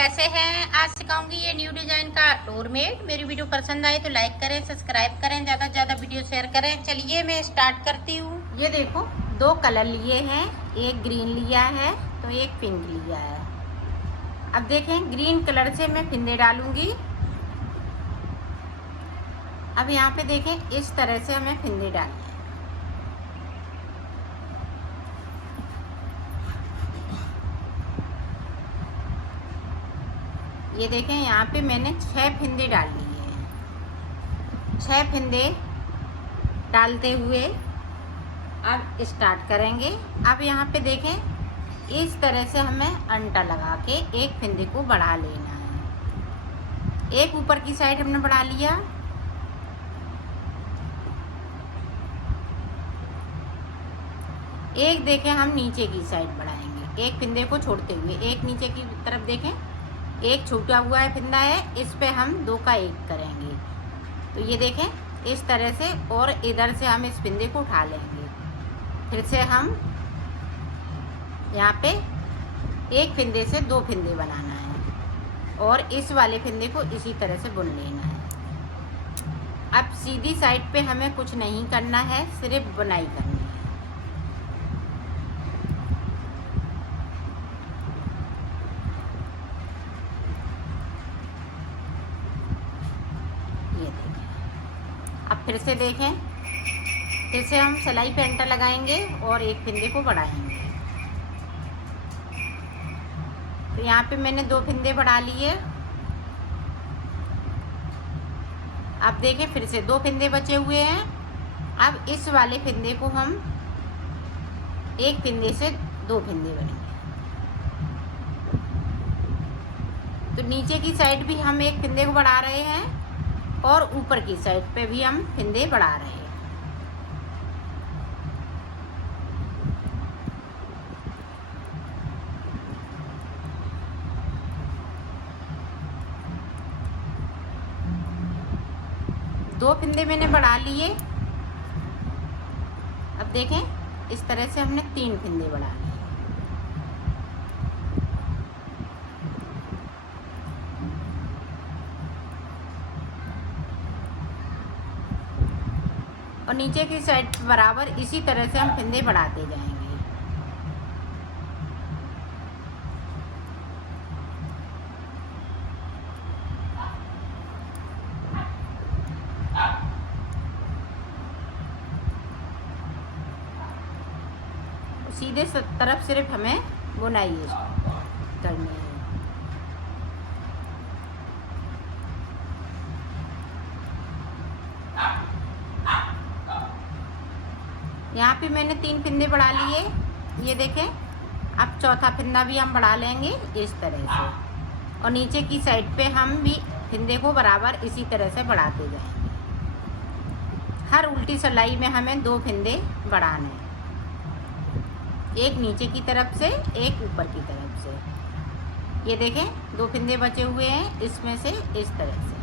कैसे हैं। आज सिखाऊंगी ये न्यू डिजाइन का डोरमेट। मेरी वीडियो पसंद आए तो लाइक करें, सब्सक्राइब करें, ज्यादा से ज्यादा वीडियो शेयर करें। चलिए मैं स्टार्ट करती हूँ। ये देखो, दो कलर लिए हैं, एक ग्रीन लिया है तो एक पिंक लिया है। अब देखें, ग्रीन कलर से मैं फिंदे डालूंगी। अब यहाँ पे देखें, इस तरह से हमें फिंदे डालने हैं। ये देखें, यहाँ पे मैंने 6 फिंदे डाल लिए हैं। 6 फिंदे डालते हुए अब स्टार्ट करेंगे। अब यहाँ पे देखें, इस तरह से हमें अंटा लगा के एक फिंदे को बढ़ा लेना है। एक ऊपर की साइड हमने बढ़ा लिया, एक देखें हम नीचे की साइड बढ़ाएंगे, एक फिंदे को छोड़ते हुए। एक नीचे की तरफ देखें, एक छूटा हुआ है फिंदा है, इस पे हम 2 का 1 करेंगे। तो ये देखें इस तरह से, और इधर से हम इस फिंदे को उठा लेंगे। फिर से हम यहाँ पे एक फिंदे से 2 फिंदे बनाना है और इस वाले फिंदे को इसी तरह से बुन लेना है। अब सीधी साइड पे हमें कुछ नहीं करना है, सिर्फ बुनाई करनी है। अब फिर से देखें, फिर से हम सिलाई पे अंटा लगाएंगे और एक फिंदे को बढ़ाएंगे। तो यहाँ पे मैंने 2 फिंदे बढ़ा लिए। अब देखें, फिर से 2 फिंदे बचे हुए हैं। अब इस वाले फिंदे को हम एक फिंदे से 2 फिंदे बनेंगे। तो नीचे की साइड भी हम एक फिंदे को बढ़ा रहे हैं और ऊपर की साइड पे भी हम फिंदे बढ़ा रहे हैं। दो फिंदे मैंने बढ़ा लिए। अब देखें, इस तरह से हमने 3 फिंदे बढ़ा लिए। और नीचे की साइड बराबर इसी तरह से हम फिंदे बढ़ाते जाएंगे। सीधे तरफ सिर्फ हमें बुनाई करनी है। यहाँ पे मैंने 3 फिंदे बढ़ा लिए। ये देखें, अब चौथा फिंदा भी हम बढ़ा लेंगे इस तरह से, और नीचे की साइड पे हम भी फिंदे को बराबर इसी तरह से बढ़ाते जाएंगे। हर उल्टी सिलाई में हमें 2 फिंदे बढ़ाने हैं, एक नीचे की तरफ से, एक ऊपर की तरफ से। ये देखें, 2 फिंदे बचे हुए हैं, इसमें से इस तरह से।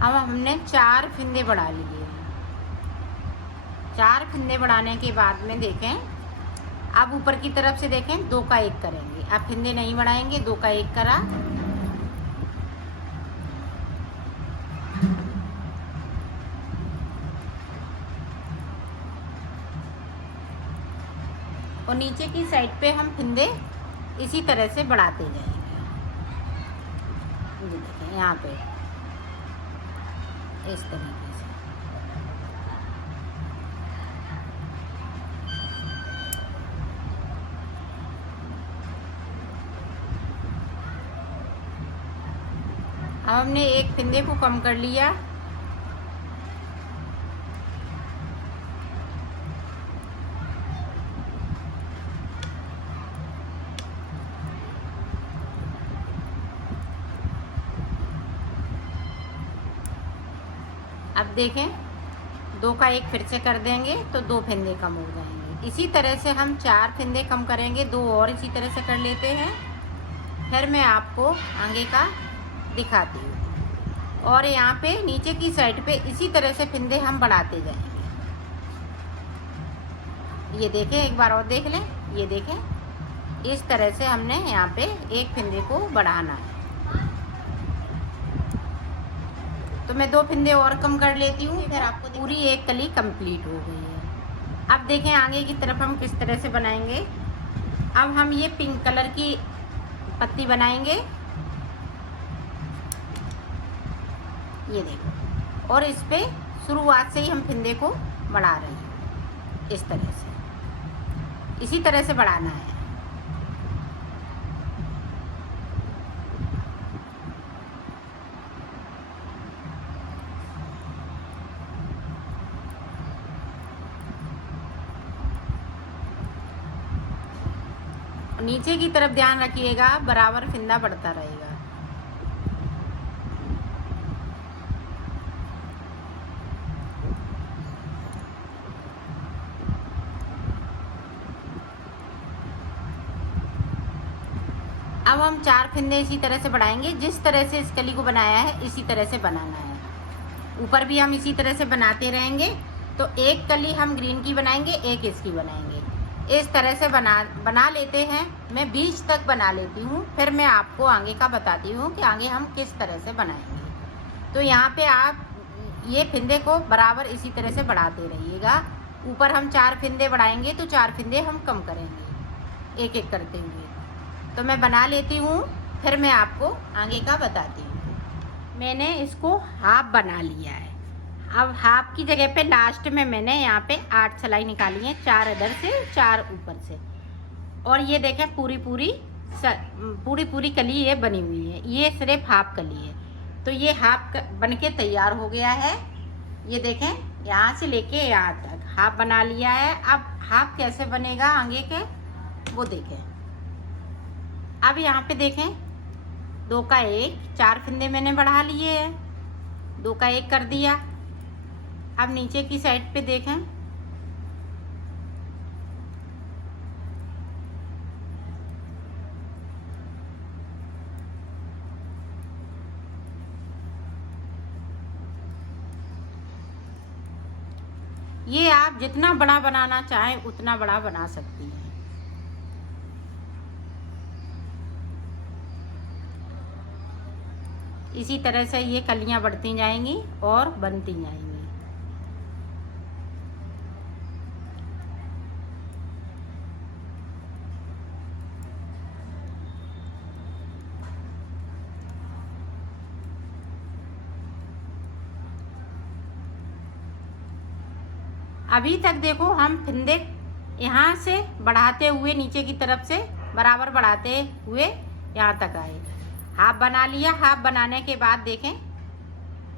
अब हमने 4 फिंदे बढ़ा लिए। 4 फिंदे बढ़ाने के बाद में देखें, अब ऊपर की तरफ से देखें 2 का 1 करेंगे। अब फिंदे नहीं बढ़ाएंगे, 2 का 1 करा, और नीचे की साइड पे हम फिंदे इसी तरह से बढ़ाते जाएंगे। ये देखें, यहाँ पे इस तरीके से। अब हमने एक फिंदे को कम कर लिया। अब देखें 2 का 1 फिर से कर देंगे तो 2 फंदे कम हो जाएंगे। इसी तरह से हम 4 फंदे कम करेंगे, 2 और इसी तरह से कर लेते हैं। फिर मैं आपको आगे का दिखाती हूँ। और यहाँ पे नीचे की साइड पे इसी तरह से फंदे हम बढ़ाते जाएंगे। ये देखें, एक बार और देख लें। ये देखें, इस तरह से हमने यहाँ पे एक फंदे को बढ़ाना है। तो मैं 2 फंदे और कम कर लेती हूँ, फिर आपको पूरी एक कली कंप्लीट हो गई है। अब देखें आगे की तरफ हम किस तरह से बनाएंगे। अब हम ये पिंक कलर की पत्ती बनाएंगे, ये देखो। और इस पे शुरुआत से ही हम फंदे को बढ़ा रहे हैं, इस तरह से, इसी तरह से बढ़ाना है। नीचे की तरफ ध्यान रखिएगा, बराबर फंदा बढ़ता रहेगा। अब हम 4 फंदे इसी तरह से बढ़ाएंगे। जिस तरह से इस कली को बनाया है इसी तरह से बनाना है। ऊपर भी हम इसी तरह से बनाते रहेंगे। तो एक कली हम ग्रीन की बनाएंगे, एक इसकी बनाएंगे। इस तरह से बना लेते हैं। मैं 20 तक बना लेती हूँ, फिर मैं आपको आगे का बताती हूँ कि आगे हम किस तरह से बनाएंगे। तो यहाँ पे आप ये फंदे को बराबर इसी तरह से बढ़ाते रहिएगा। ऊपर हम 4 फंदे बढ़ाएंगे तो 4 फंदे हम कम करेंगे, एक एक करते हुए। तो मैं बना लेती हूँ, फिर मैं आपको आगे का बताती हूँ। मैंने इसको हाफ बना लिया है। अब हाफ की जगह पे लास्ट में मैंने यहाँ पे 8 सिलाई निकाली है, 4 इधर से 4 ऊपर से। और ये देखें पूरी पूरी कली ये बनी हुई है। ये सिर्फ हाफ कली है। तो ये हाफ बन के तैयार हो गया है। ये देखें, यहाँ से लेके यहाँ तक हाफ बना लिया है। अब हाफ कैसे बनेगा आगे के वो देखें। अब यहाँ पे देखें 2 का 1, 4 फंदे मैंने बढ़ा लिए हैं, 2 का 1 कर दिया। अब नीचे की साइड पे देखें, ये आप जितना बड़ा बनाना चाहें उतना बड़ा बना सकती हैं। इसी तरह से ये कलियां बढ़ती जाएंगी और बनती जाएंगी। अभी तक देखो हम फंदे यहाँ से बढ़ाते हुए नीचे की तरफ से बराबर बढ़ाते हुए यहाँ तक आए। हाफ बना लिया। हाफ बनाने के बाद देखें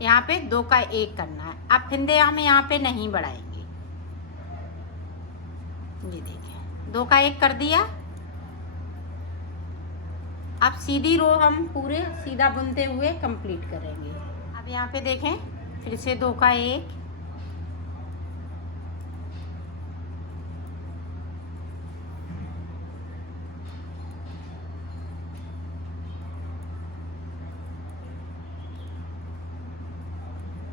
यहाँ पे 2 का 1 करना है। अब फंदे हम यहाँ पे नहीं बढ़ाएंगे। ये देखें 2 का 1 कर दिया। अब सीधी रो हम पूरे सीधा बुनते हुए कंप्लीट करेंगे। अब यहाँ पे देखें फिर से 2 का 1,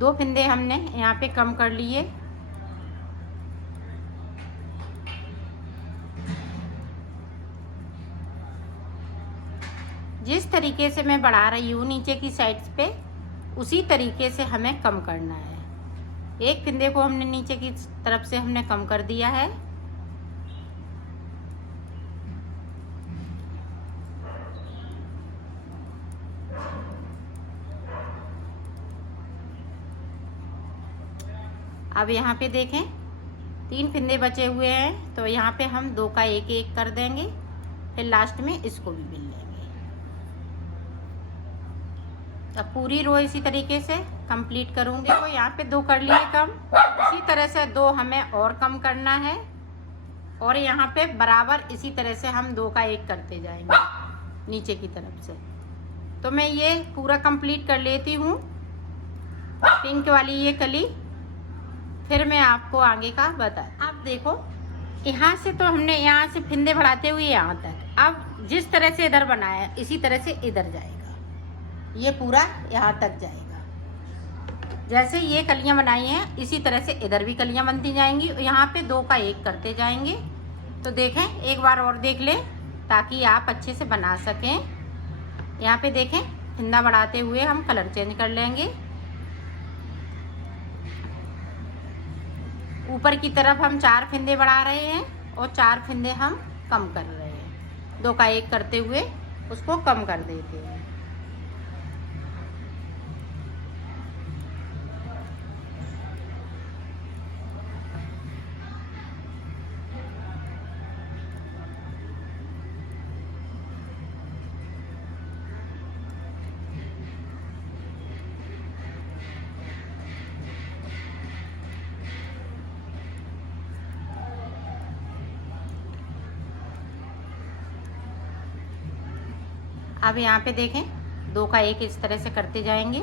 दो फंदे हमने यहाँ पे कम कर लिए। जिस तरीके से मैं बढ़ा रही हूँ नीचे की साइड्स पे, उसी तरीके से हमें कम करना है। एक फंदे को हमने नीचे की तरफ से हमने कम कर दिया है। अब यहाँ पे देखें 3 फंदे बचे हुए हैं, तो यहाँ पे हम 2 का 1 1 कर देंगे। फिर लास्ट में इसको भी बिन लेंगे। अब पूरी रो इसी तरीके से कंप्लीट करूँगी। तो यहाँ पे 2 कर लिए कम, इसी तरह से 2 हमें और कम करना है। और यहाँ पे बराबर इसी तरह से हम 2 का 1 करते जाएंगे नीचे की तरफ से। तो मैं ये पूरा कंप्लीट कर लेती हूँ। पिंक वाली ये कली, फिर मैं आपको आगे का बता। अब देखो यहाँ से तो हमने यहाँ से फिंदे बढ़ाते हुए यहाँ तक, अब जिस तरह से इधर बनाया इसी तरह से इधर जाएगा, ये पूरा यहाँ तक जाएगा। जैसे ये कलियां बनाई हैं इसी तरह से इधर भी कलियां बनती जाएंगी। यहाँ पे 2 का 1 करते जाएंगे। तो देखें, एक बार और देख लें ताकि आप अच्छे से बना सकें। यहाँ पे देखें, फिंदा बढ़ाते हुए हम कलर चेंज कर लेंगे। ऊपर की तरफ हम 4 फिंदे बढ़ा रहे हैं और 4 फिंदे हम कम कर रहे हैं। 2 का 1 करते हुए उसको कम कर देते हैं। अब यहाँ पे देखें, 2 का 1 इस तरह से करते जाएंगे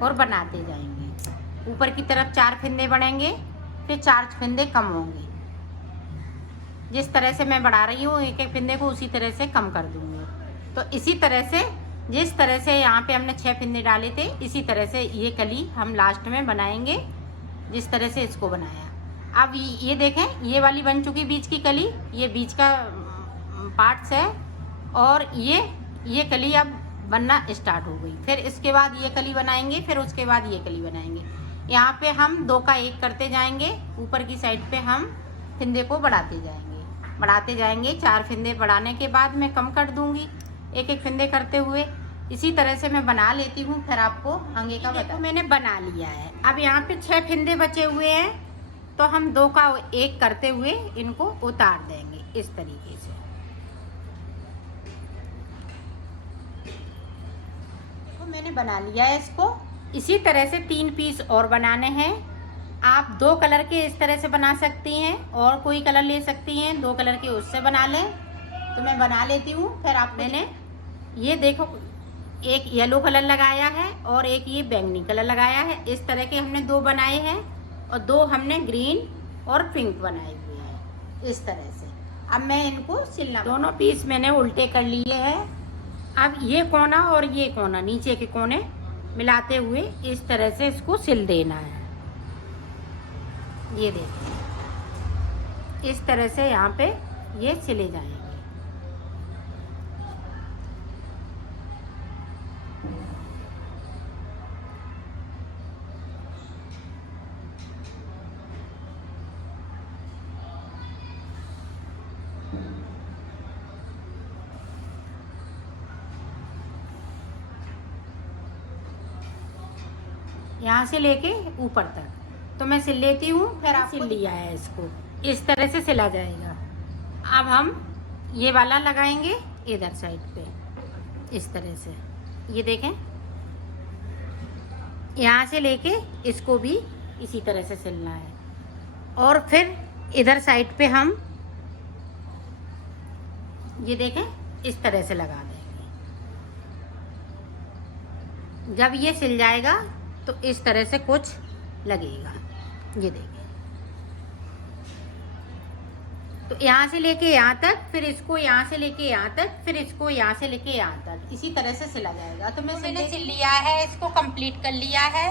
और बनाते जाएंगे। ऊपर की तरफ 4 फिंदे बढ़ेंगे, फिर 4 फिंदे कम होंगे। जिस तरह से मैं बढ़ा रही हूँ एक एक फिंदे को, उसी तरह से कम कर दूँगी। तो इसी तरह से, जिस तरह से यहाँ पे हमने 6 फिंदे डाले थे, इसी तरह से ये कली हम लास्ट में बनाएंगे, जिस तरह से इसको बनाया। अब ये देखें, ये वाली बन चुकी बीच की कली, ये बीच का पार्ट्स है, और ये कली अब बनना स्टार्ट हो गई। फिर इसके बाद ये कली बनाएंगे, फिर उसके बाद ये कली बनाएंगे। यहाँ पे हम 2 का 1 करते जाएंगे। ऊपर की साइड पे हम फिंदे को बढ़ाते जाएंगे। 4 फिंदे बढ़ाने के बाद मैं कम कर दूंगी, एक एक फिंदे करते हुए। इसी तरह से मैं बना लेती हूँ, फिर आपको आगे का बता। मैंने बना लिया है। अब यहाँ पे 6 फिंदे बचे हुए हैं, तो हम 2 का 1 करते हुए इनको उतार देंगे इस तरीके से। मैंने बना लिया है इसको। इसी तरह से 3 पीस और बनाने हैं। आप 2 कलर के इस तरह से बना सकती हैं, और कोई कलर ले सकती हैं, 2 कलर के उससे बना लें। तो मैं बना लेती हूँ, फिर आप मैंने ये देखो, एक येलो कलर लगाया है और एक ये बैंगनी कलर लगाया है। इस तरह के हमने 2 बनाए हैं, और 2 हमने ग्रीन और पिंक बनाए हुए हैं इस तरह से। अब मैं इनको सिलना, दोनों पीस मैंने उल्टे कर लिए हैं। अब ये कोना और ये कोना, नीचे के कोने मिलाते हुए इस तरह से इसको सिल देना है। ये देखिए, इस तरह से यहाँ पे ये सिले जाएंगे। यहाँ से लेके ऊपर तक तो मैं सिल लेती हूँ, फिर आप सिल लिया है इसको, इस तरह से सिला जाएगा। अब हम ये वाला लगाएंगे इधर साइड पे इस तरह से। ये देखें, यहाँ से लेके इसको भी इसी तरह से सिलना है, और फिर इधर साइड पे हम ये देखें इस तरह से लगा देंगे। जब ये सिल जाएगा तो इस तरह से कुछ लगेगा। ये देखिए, तो यहाँ से लेके यहाँ तक, फिर इसको यहाँ से लेके यहाँ तक, फिर इसको यहाँ से लेके यहाँ तक, इसी तरह से सिला जाएगा। तो मैंने सिल लिया है, इसको कंप्लीट कर लिया है।